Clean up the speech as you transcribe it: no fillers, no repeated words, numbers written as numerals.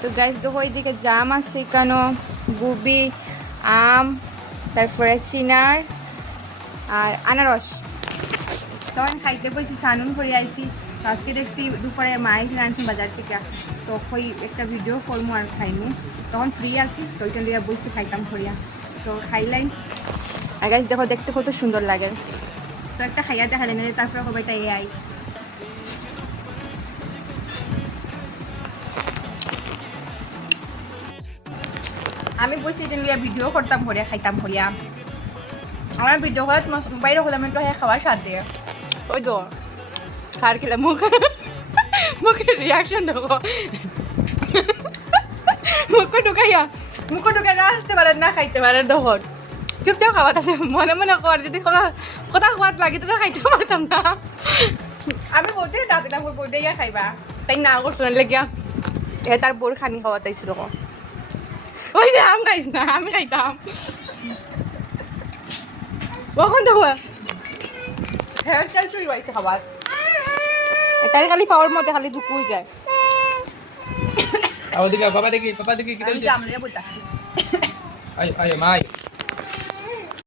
তো গাইস দেখো এইদিকে জাম আছে কেন, গুবি, আম, তারপরে চিনার আর আনারস। তখন খাইতে বলছি, সানুন করে আইসি। তো আজকে দেখছি দুপুরে মাই আনছি বাজার থেকে, তো ওই একটা ভিডিও করবো আর খাইমু। তখন ফ্রি আছি, তো ওইটা লিয়ে বলছি খাইতাম করিয়া। তো খাইলাই আর গাইস দেখো দেখতে কত সুন্দর লাগে। তো একটা খাইয়া দেখা যায় না, তারপরে সবাইটা এ আই। আমি বলছি যে লিয়া ভিডিও করতাম করিয়া খাইতাম করিয়া। আমার ভিডিও করে বাইরে হলাম একটু খাওয়ার স্বাদ দিয়ে। ওই তো খার খেলাম, মুখের রিয়াকশন দেখো, মুখে ঢুকাইয়া না আসতে পারেন না খাইতে পারেন। তখন চুপচাপ খাওয়া আছে, মনে মনে কর যদি কোথাও খাওয়াত লাগে তো খাইতে পারতাম না। আমি বলতে দাঁতে না বলতে ইয়া খাইবা, তাই না করছো না লেগিয়া এ তার বোর খানি খাওয়াতাইছিল। ওই যে আম খাইস না, আমি খাইতাম কখন দেখো হেয়ার চাল চুরি পাইছে খাবার। তার খালি পাওয়ার মধ্যে খালি দুকুই যায়। বাবা দেখি কি আমি আমলিয়া বলতাছি। আয় আয় মাই